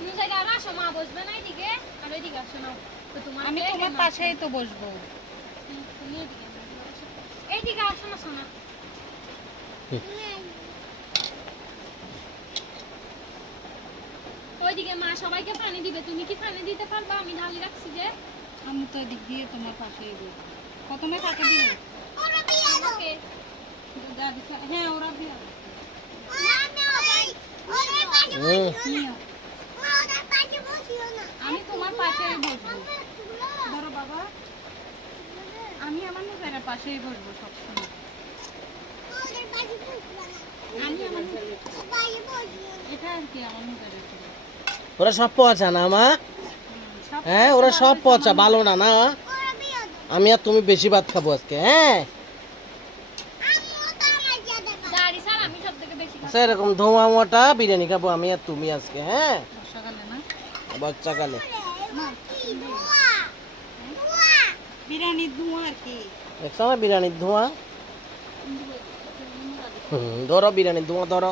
তুমি জায়গা আর আসো মা বসবে না এদিকে আর ওইদিকে আসো না। তো তোমার আমি তোমার। পাশেই তো বসবো। তুমি- তুমি এদিকে এইদিকে আসো না সোনা। ওইদিকে মা সবাইকে পানি দিবে। তুমি কি পানি দিতে পারবা? আমি ঢালি রাখছি যে। আমি তো এদিক দিয়ে তোমার পাশেই বসবো। প্রথমে কাকে দিব? দাদি হ্যাঁ ওরা দিয়ে হুম নিও। আমি তোমার পাশেই বসবো ধরো বাবা। আমি আমার নিজের পাশেই বসবো সবসময়। আমি আমার এটা আর কি আমার নিজের ওরা সব পচা না মা? হ্যাঁ ওরা সব পচা ভালো না না? আমি আর তুমি বেশি ভাত খাব আজকে হ্যাঁ? দাড়ি স্যার আমি সব থেকে বেশি খাব। আচ্ছা এরকম ধোঁয়া মোটা বিরিয়ানি খাব আমি আর তুমি আজকে হ্যাঁ? বর্ষাকালে। বিরিয়ানির ধোঁয়া আর কি। বিরিয়ানির ধোঁয়া। ধরো বিরিয়ানির ধোঁয়া ধরো।